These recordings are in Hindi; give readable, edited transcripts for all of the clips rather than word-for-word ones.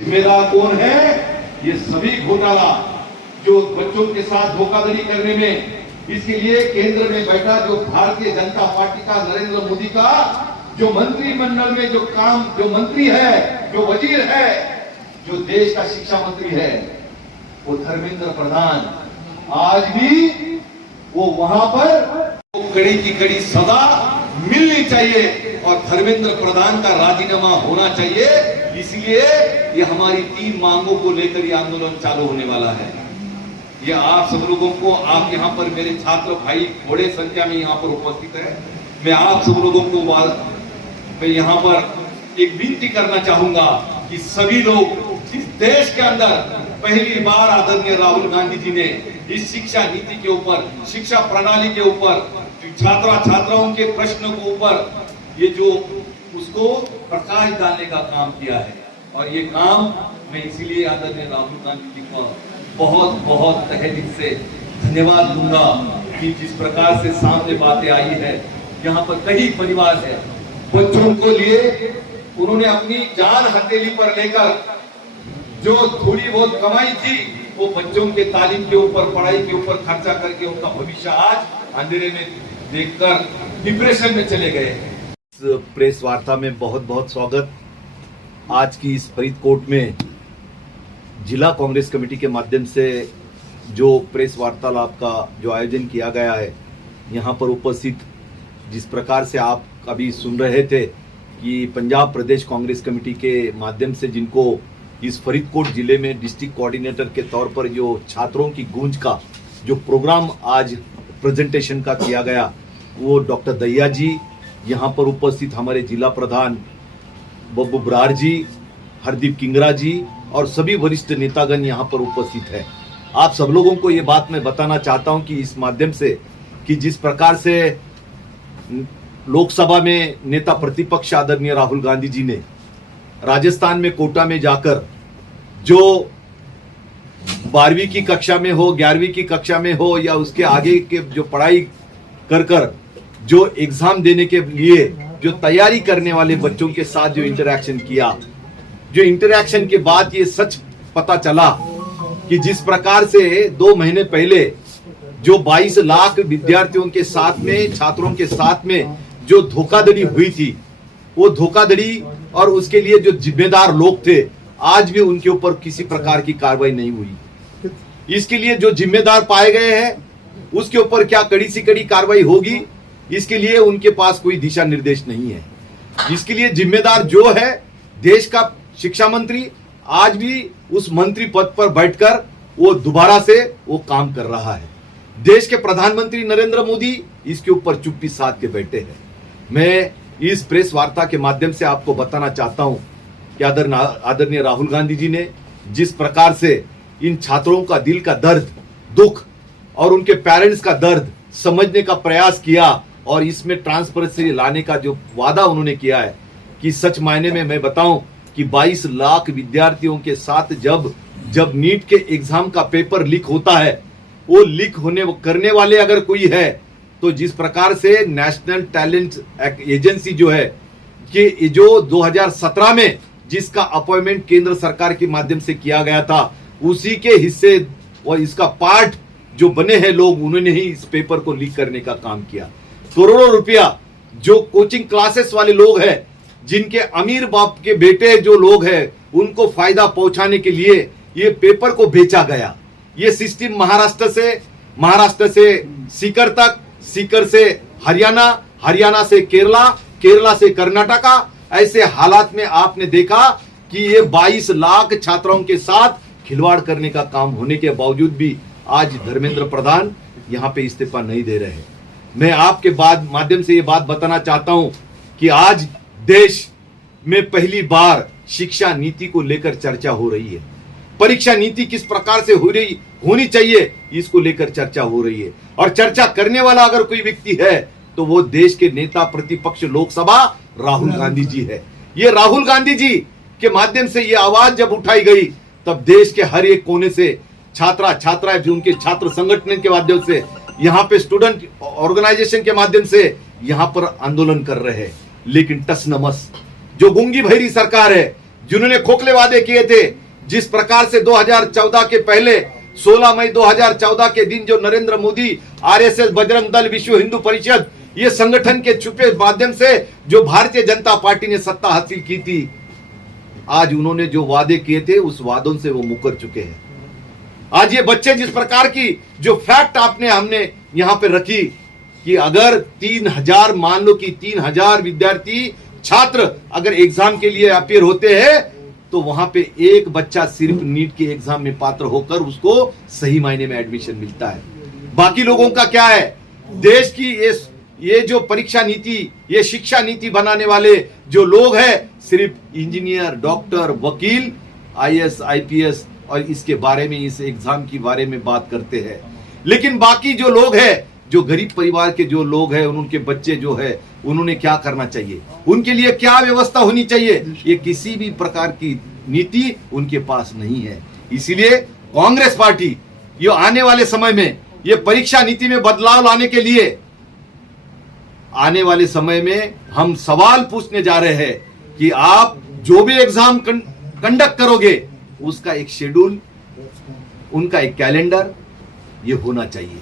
जिम्मेदार कौन है? ये सभी घोटाला जो बच्चों के साथ धोखाधड़ी करने में, इसके लिए केंद्र में बैठा जो भारतीय जनता पार्टी का नरेंद्र मोदी का जो मंत्रिमंडल में जो मंत्री है, जो वजीर है, जो देश का शिक्षा मंत्री है, वो धर्मेंद्र प्रधान, आज भी वो वहां पर कड़ी की कड़ी सजा मिलनी चाहिए और धर्मेंद्र प्रधान का राजीनामा होना चाहिए। इसलिए ये हमारी 3 मांगों को लेकर ये आंदोलन चालू होने वाला है। ये आप सब लोगों को, आप यहाँ पर मेरे छात्र भाई बड़े संख्या में यहाँ पर उपस्थित है, मैं आप सब लोगों को मैं यहाँ पर एक विनती करना चाहूंगा कि सभी लोग इस देश के अंदर पहली बार आदरणीय राहुल गांधी जी ने इस शिक्षा नीति के ऊपर, शिक्षा प्रणाली के ऊपर, छात्राओं के प्रश्नों के ऊपर ये जो उसको प्रकाश डालने का काम किया है। और ये काम मैं इसीलिए आदरणीय राहुल गांधी जी को बहुत बहुत तहे दिल से धन्यवाद दूंगा कि जिस प्रकार से सामने बातें आई है, यहाँ पर कई परिवार है, बच्चों को लिए उन्होंने अपनी जान हथेली पर लेकर जो थोड़ी बहुत कमाई थी वो बच्चों के तालीम के ऊपर, पढ़ाई के ऊपर खर्चा करके उनका भविष्य आज अंधेरे में देखकर डिप्रेशन में चले गए। इस प्रेस वार्ता में बहुत बहुत स्वागत। आज की इस फरीदकोट में जिला कांग्रेस कमेटी के माध्यम से जो प्रेस वार्तालाप का जो आयोजन किया गया है, यहाँ पर उपस्थित जिस प्रकार से आप अभी सुन रहे थे कि पंजाब प्रदेश कांग्रेस कमेटी के माध्यम से जिनको इस फरीदकोट जिले में डिस्ट्रिक्ट कोऑर्डिनेटर के तौर पर जो छात्रों की गूंज का जो प्रोग्राम आज प्रेजेंटेशन का किया गया, वो डॉक्टर दहिया जी, यहाँ पर उपस्थित हमारे जिला प्रधान बब्बू बरार जी, हरदीप किंगरा जी और सभी वरिष्ठ नेतागण यहाँ पर उपस्थित है। आप सब लोगों को ये बात मैं बताना चाहता हूँ कि इस माध्यम से कि जिस प्रकार से लोकसभा में नेता प्रतिपक्ष आदरणीय राहुल गांधी जी ने राजस्थान में कोटा में जाकर जो 12वीं की कक्षा में हो, 11वीं की कक्षा में हो या उसके आगे के जो पढ़ाई कर जो एग्जाम देने के लिए जो तैयारी करने वाले बच्चों के साथ जो इंटरैक्शन किया, जो इंटरैक्शन के बाद ये सच पता चला कि जिस प्रकार से 2 महीने पहले जो 22 लाख विद्यार्थियों के साथ में, छात्रों के साथ में जो धोखाधड़ी हुई थी, वो धोखाधड़ी और उसके लिए जो जिम्मेदार लोग थे, आज भी उनके ऊपर किसी प्रकार की कार्रवाई नहीं हुई। इसके लिए जो जिम्मेदार पाए गए हैं उसके ऊपर क्या कड़ी से कड़ी कार्रवाई होगी, इसके लिए उनके पास कोई दिशा निर्देश नहीं है। इसके लिए जिम्मेदार जो है देश का शिक्षा मंत्री, आज भी उस मंत्री पद पर बैठकर वो दोबारा से वो काम कर रहा है। देश के प्रधानमंत्री नरेंद्र मोदी इसके ऊपर चुप्पी साध के बैठे हैं। मैं इस प्रेस वार्ता के माध्यम से आपको बताना चाहता हूं कि आदरणीय राहुल गांधी जी ने जिस प्रकार से इन छात्रों का दिल का दर्द, दुख और उनके पेरेंट्स का दर्द समझने का प्रयास किया और इसमें ट्रांसपेरेंसी लाने का जो वादा उन्होंने किया है कि सच मायने में मैं बताऊं कि 22 लाख विद्यार्थियों के साथ जब नीट के एग्जाम का पेपर लीक होता है, वो लीक करने वाले अगर कोई है तो जिस प्रकार से नेशनल टैलेंट एजेंसी जो है कि जो 2017 में जिसका अपॉइंटमेंट केंद्र सरकार के माध्यम से किया गया था, उसी के हिस्से और इसका पार्ट जो बने हैं लोग, उन्होंने ही इस पेपर को लीक करने का काम किया। करोड़ों रुपया जो कोचिंग क्लासेस वाले लोग हैं, जिनके अमीर बाप के बेटे जो लोग हैं, उनको फायदा पहुंचाने के लिए ये पेपर को बेचा गया। ये सिस्टम महाराष्ट्र से सीकर तक, सीकर से हरियाणा, हरियाणा से केरला, केरला से कर्नाटका, ऐसे हालात में आपने देखा कि ये 22 लाख छात्राओं के साथ खिलवाड़ करने का काम होने के बावजूद भी आज धर्मेंद्र प्रधान यहाँ पे इस्तीफा नहीं दे रहे हैं। मैं आपके माध्यम से ये बात बताना चाहता हूं कि आज देश में पहली बार शिक्षा नीति को लेकर चर्चा हो रही है। परीक्षा नीति किस प्रकार से होनी चाहिए, इसको लेकर चर्चा हो रही है। और चर्चा करने वाला अगर कोई व्यक्ति है तो वो देश के नेता प्रतिपक्ष लोकसभा राहुल गांधी जी है। ये राहुल गांधी जी के माध्यम से ये आवाज जब उठाई गई, तब देश के हर एक कोने से छात्राएं जो उनके छात्र संगठन के माध्यम से, यहाँ पे स्टूडेंट ऑर्गेनाइजेशन के माध्यम से यहाँ पर आंदोलन कर रहे हैं। लेकिन टस नमस जो गूंगी भैरी सरकार है, जिन्होंने खोखले वादे किए थे, जिस प्रकार से 2014 के पहले 16 मई 2014 के दिन जो नरेंद्र मोदी, आरएसएस, बजरंग दल, विश्व हिंदू परिषद, ये संगठन के छुपे माध्यम से जो भारतीय जनता पार्टी ने सत्ता हासिल की थी, आज उन्होंने जो वादे किए थे उस वादों से वो मुकर चुके हैं। आज ये बच्चे जिस प्रकार की जो फैक्ट हमने यहां पे रखी कि अगर 3000 मान लो कि 3000 विद्यार्थी छात्र अगर एग्जाम के लिए अपियर होते हैं तो वहां पे एक बच्चा सिर्फ नीट के एग्जाम में पात्र होकर उसको सही मायने में एडमिशन मिलता है। बाकी लोगों का क्या है? देश की ये जो परीक्षा नीति, ये शिक्षा नीति बनाने वाले जो लोग हैं, सिर्फ इंजीनियर, डॉक्टर, वकील, आईएएस, आईपीएस और इसके बारे में, इस एग्जाम के बारे में बात करते हैं। लेकिन बाकी जो लोग हैं, जो गरीब परिवार के जो लोग हैं, उनके बच्चे जो है, उन्होंने क्या करना चाहिए, उनके लिए क्या व्यवस्था होनी चाहिए, ये किसी भी प्रकार की नीति उनके पास नहीं है। इसीलिए कांग्रेस पार्टी ये आने वाले समय में ये परीक्षा नीति में बदलाव लाने के लिए आने वाले समय में हम सवाल पूछने जा रहे हैं कि आप जो भी एग्जाम कंडक्ट करोगे उसका एक शेड्यूल, उनका एक कैलेंडर ये होना चाहिए।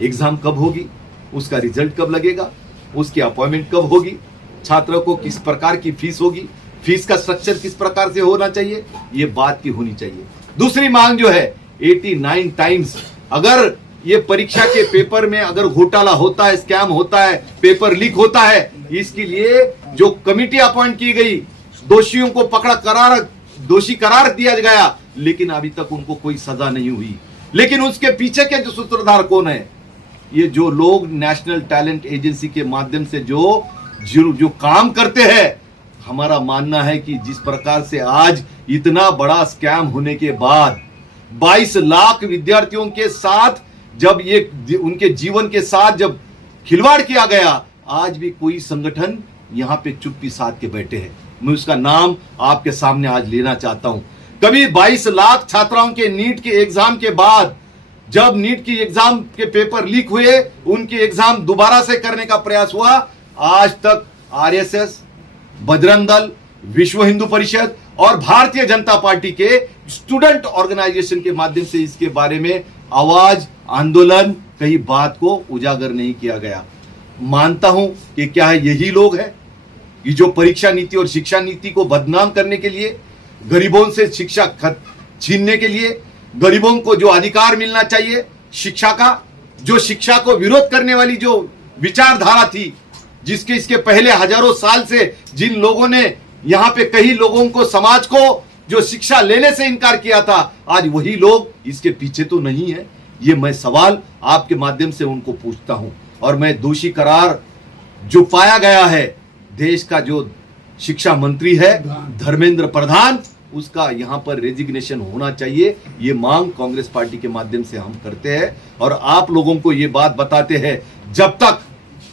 एग्जाम कब होगी, उसका रिजल्ट कब लगेगा, उसकी अपॉइंटमेंट कब होगी, छात्रों को किस प्रकार की फीस होगी, फीस का स्ट्रक्चर किस प्रकार से होना चाहिए, ये बात की होनी चाहिए। दूसरी मांग जो है 89 टाइम्स अगर ये परीक्षा के पेपर में अगर घोटाला होता है, स्कैम होता है, पेपर लीक होता है, इसके लिए जो कमिटी अपॉइंट की गई, दोषियों को दोषी करार दिया गया, लेकिन अभी तक उनको कोई सजा नहीं हुई। लेकिन उसके पीछे के जो सूत्रधार कौन है? ये जो लोग नेशनल टैलेंट एजेंसी के माध्यम से जो काम करते हैं। हमारा मानना है कि जिस प्रकार से आज इतना बड़ा स्कैम होने के बाद 22 लाख विद्यार्थियों के साथ जब ये उनके जीवन के साथ जब खिलवाड़ किया गया, आज भी कोई संगठन यहां पे चुप्पी साध के बैठे हैं। मैं उसका नाम आपके सामने आज लेना चाहता हूं। कभी 22 लाख छात्राओं के नीट के एग्जाम के बाद जब नीट की एग्जाम के पेपर लीक हुए, उनके एग्जाम दोबारा से करने का प्रयास हुआ, आज तक आरएसएस, बजरंग दल, विश्व हिंदू परिषद और भारतीय जनता पार्टी के स्टूडेंट ऑर्गेनाइजेशन के माध्यम से इसके बारे में आवाज, आंदोलन, कहीं बात को उजागर नहीं किया गया। मानता हूं कि क्या है यही लोग हैं कि जो परीक्षा नीति और शिक्षा नीति को बदनाम करने के लिए, गरीबों से शिक्षा छीनने के लिए, गरीबों को जो अधिकार मिलना चाहिए शिक्षा का, जो शिक्षा को विरोध करने वाली जो विचारधारा थी, जिसके इसके पहले हजारों साल से जिन लोगों ने यहां पे कई लोगों को, समाज को जो शिक्षा लेने से इनकार किया था, आज वही लोग इसके पीछे तो नहीं है। ये मैं सवाल आपके माध्यम से उनको पूछता हूं। और मैं दोषी करार जो पाया गया है, देश का जो शिक्षा मंत्री है धर्मेंद्र प्रधान, उसका यहां पर रेजिग्नेशन होना चाहिए। ये मांग कांग्रेस पार्टी के माध्यम से हम करते हैं और आप लोगों को ये बात बताते हैं, जब तक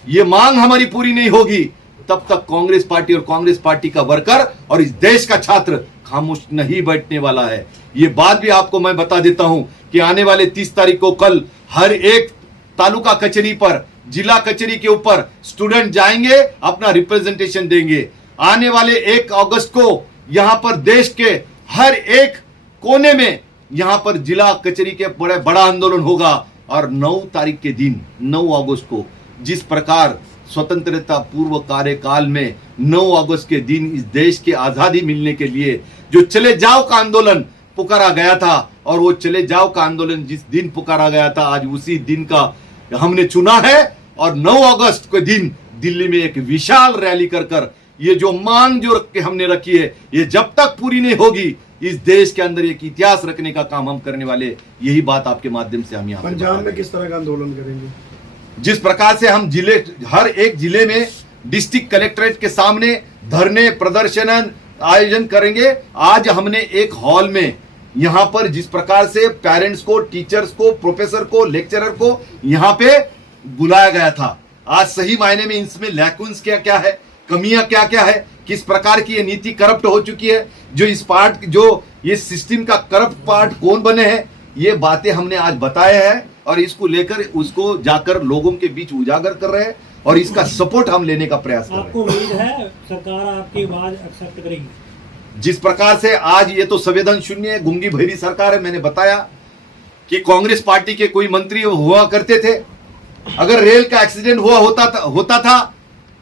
ये मांग हमारी पूरी नहीं होगी तब तक कांग्रेस पार्टी और कांग्रेस पार्टी का वर्कर और इस देश का छात्र खामोश नहीं बैठने वाला है। ये बात भी आपको मैं बता देता हूं कि आने वाले 30 तारीख को कल हर एक तालुका कचहरी पर, जिला कचहरी के ऊपर स्टूडेंट जाएंगे, अपना रिप्रेजेंटेशन देंगे। आने वाले 1 अगस्त को यहां पर देश के हर एक कोने में यहां पर जिला कचहरी के बड़ा आंदोलन होगा। और 9 तारीख के दिन, 9 अगस्त को, जिस प्रकार स्वतंत्रता पूर्व कार्यकाल में 9 अगस्त के दिन इस देश की आजादी मिलने के लिए जो चले जाओ का आंदोलन पुकारा गया था, और वो चले जाओ का आंदोलन जिस दिन पुकारा गया था, आज उसी दिन का हमने चुना है। और 9 अगस्त के दिन दिल्ली में एक विशाल रैली कर ये जो मांग जो हमने रखी है, ये जब तक पूरी नहीं होगी, इस देश के अंदर एक इतिहास रखने का काम हम करने वाले। यही बात आपके माध्यम से हम यहाँ पंजाब में किस तरह का आंदोलन करेंगे? जिस प्रकार से हम हर एक जिले में डिस्ट्रिक्ट कलेक्ट्रेट के सामने धरने प्रदर्शन आयोजन करेंगे। आज हमने एक हॉल में यहां पर जिस प्रकार से पेरेंट्स को, टीचर्स को, प्रोफेसर को, लेक्चरर को यहां पे बुलाया गया था, आज सही मायने में इसमें लैकुन्स क्या है, कमियां क्या है, किस प्रकार की ये नीति करप्ट हो चुकी है, जो इस पार्ट, जो ये सिस्टम का करप्ट पार्ट कौन बने हैं, ये बातें हमने आज बताए हैं और इसको लेकर उसको जाकर लोगों के बीच उजागर कर रहे हैं और इसका सपोर्ट हम लेने का प्रयास कर रहे हैं। आपको उम्मीद है सरकार आपकी आवाज एक्सेप्ट करेगी? जिस प्रकार से आज ये तो संवेदन शून्य है, गूंगी बहरी सरकार है। मैंने बताया कि कांग्रेस पार्टी के कोई मंत्री हुआ करते थे, अगर रेल का एक्सीडेंट होता था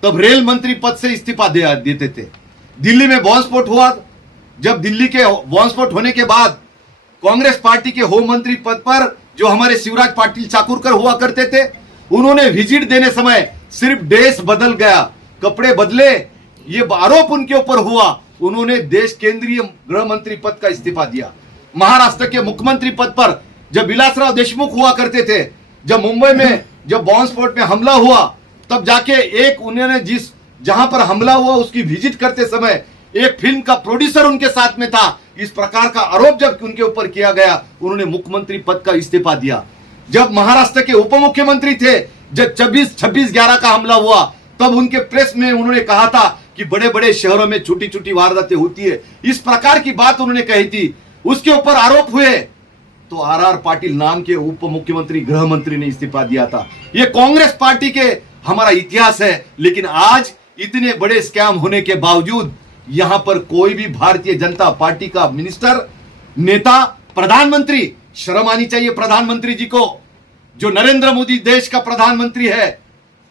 तब रेल मंत्री पद से इस्तीफा देते थे। दिल्ली में बॉम्ब स्फोट हुआ, जब दिल्ली के बॉम्ब स्फोट होने के बाद कांग्रेस पार्टी के होम मंत्री पद पर जो हमारे शिवराज पाटिल चाकुरकर हुआ करते थे, उन्होंने विजिट देने समय सिर्फ ड्रेस बदल गया, कपड़े बदले, ये आरोप उनके ऊपर हुआ, उन्होंने देश केंद्रीय गृह मंत्री पद का इस्तीफा दिया। महाराष्ट्र के मुख्यमंत्री पद पर जब विलासराव देशमुख हुआ करते थे, जब मुंबई में जब बॉम्ब स्फोट में हमला हुआ, तब जाके एक उन्होंने जहां पर हमला हुआ उसकी विजिट करते समय एक फिल्म का प्रोड्यूसर उनके साथ में था। इस प्रकार का आरोप जब उनके ऊपर किया गया, उन्होंने मुख्यमंत्री पद का इस्तीफा दिया। जब महाराष्ट्र के उप मुख्यमंत्री थे, जब 26/11 का हमला हुआ, तब उनके प्रेस में उन्होंने कहा था कि बड़े बड़े शहरों में छोटी छोटी वारदातें होती है, इस प्रकार की बात उन्होंने कही थी। उसके ऊपर आरोप हुए तो आर पाटिल नाम के उप मुख्यमंत्री गृह मंत्री ने इस्तीफा दिया था। ये कांग्रेस पार्टी के हमारा इतिहास है। लेकिन आज इतने बड़े स्कैम होने के बावजूद यहां पर कोई भी भारतीय जनता पार्टी का मिनिस्टर, नेता, प्रधानमंत्री, शर्म आनी चाहिए प्रधानमंत्री जी को, जो नरेंद्र मोदी देश का प्रधानमंत्री है,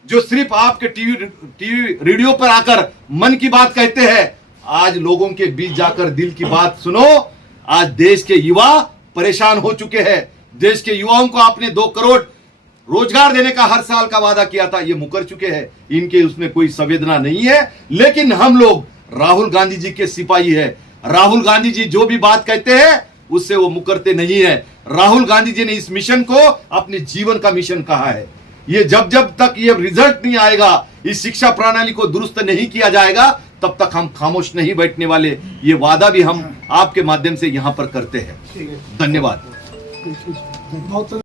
जो सिर्फ आपके टीवी रेडियो पर आकर मन की बात कहते हैं, आज लोगों के बीच जाकर दिल की बात सुनो। आज देश के युवा परेशान हो चुके हैं। देश के युवाओं को आपने 2 करोड़ रोजगार देने का हर साल का वादा किया था, ये मुकर चुके हैं। इनके उसमें कोई संवेदना नहीं है। लेकिन हम लोग राहुल गांधी जी के सिपाही है। राहुल गांधी जी जो भी बात कहते हैं उससे वो मुकरते नहीं है। राहुल गांधी जी ने इस मिशन को अपने जीवन का मिशन कहा है। ये जब तक ये रिजल्ट नहीं आएगा, इस शिक्षा प्रणाली को दुरुस्त नहीं किया जाएगा, तब तक हम खामोश नहीं बैठने वाले। ये वादा भी हम आपके माध्यम से यहां पर करते हैं। धन्यवाद।